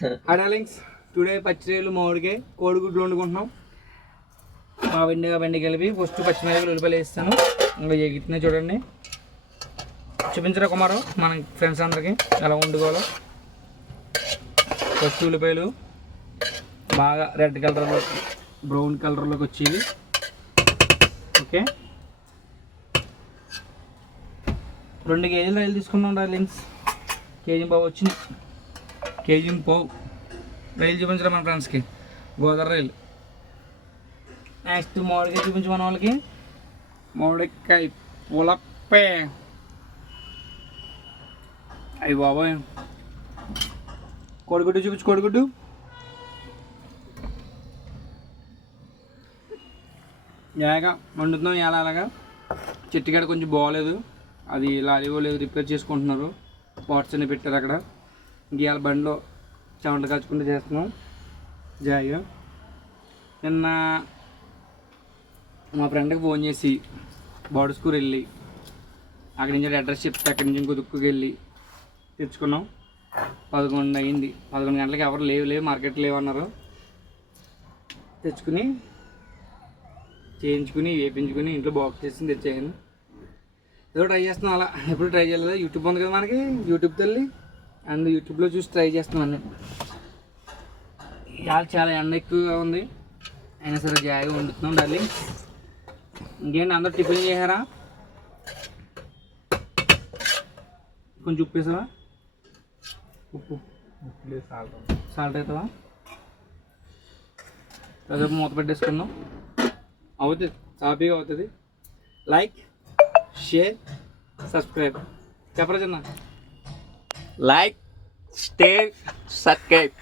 Darlings, today పచ్చిరేలు మామిడికాయ కోడిగుడ్లు వండుకుంటున్నాం. మా వెండి కలిపి ఫస్ట్ పచ్చిమిరపకాయలు ఉల్లిపాయలు వేస్తాను. ఇంకా ఎగిటినే చూడండి. చూపించరా కుమారు మన ఫ్రెండ్స్ అందరికీ ఎలా వండుకోవాలో. ఫస్ట్ ఉల్లిపాయలు బాగా రెడ్ కలర్లో బ్రౌన్ కలర్లోకి వచ్చేవి. ఓకే, 2 కేజీలు రైలు తీసుకున్నాం డార్లింగ్స్. కేజీ పావు వచ్చింది. కేజీ పావు రైలు చూపించడం మన ఫ్రెండ్స్కి. గోదావరి రైలు. నెక్స్ట్ మామిడికాయ చూపించు మన వాళ్ళకి. మామిడికాయ పులప్పే. అయ్యి బాబాయ్. కోడిగుడ్డు చూపించు. కోడిగుడ్డు ఏగా వండుతున్నాం. ఎలా అలాగా చెట్టుకాడ కొంచెం బాగోలేదు, అది లాలివో లేదు, రిపేర్ చేసుకుంటున్నారు. పార్ట్స్ అన్ని పెట్టారు అక్కడ. ఇవాళ బండిలో చెమట కాచుకుంటూ చేస్తున్నాం జాయిగా. నిన్న మా ఫ్రెండ్కి ఫోన్ చేసి బాడుస్కూర్ వెళ్ళి అక్కడి నుంచి అడ్రస్ చెప్తే అక్కడి నుంచి కుదుక్కుకి వెళ్ళి తెచ్చుకున్నాం. 11 అయింది. 11 గంటలకి ఎవరు లేవు మార్కెట్ లేవన్నారు. తెచ్చుకుని చేయించుకుని వేపించుకుని ఇంట్లో బాక్స్ చేసి తెచ్చాను. ఏదో ట్రై చేస్తున్నాం. అలా ఎప్పుడు ట్రై చేయలేదు. యూట్యూబ్ ఉంది కదా మనకి, యూట్యూబ్ తల్లి. అందు యూట్యూబ్లో చూసి ట్రై చేస్తున్నాం అన్నీ. చాలా ఎండ ఎక్కువగా ఉంది, అయినా సరే జాయిగా వండుతున్నాం డార్లింగ్. ఇంకేంటి అందరూ టిఫిన్ చేశారా? కొంచెం ఉప్పు వేసావా? ఉప్పు సాల్ట్ అవుతావా? కాసేపు మూత పెట్టేసుకుందాం. అవుతుంది, సాఫీగా అవుతుంది. Like, share, subscribe. చెప్పరా చిన్న? Like, share, subscribe.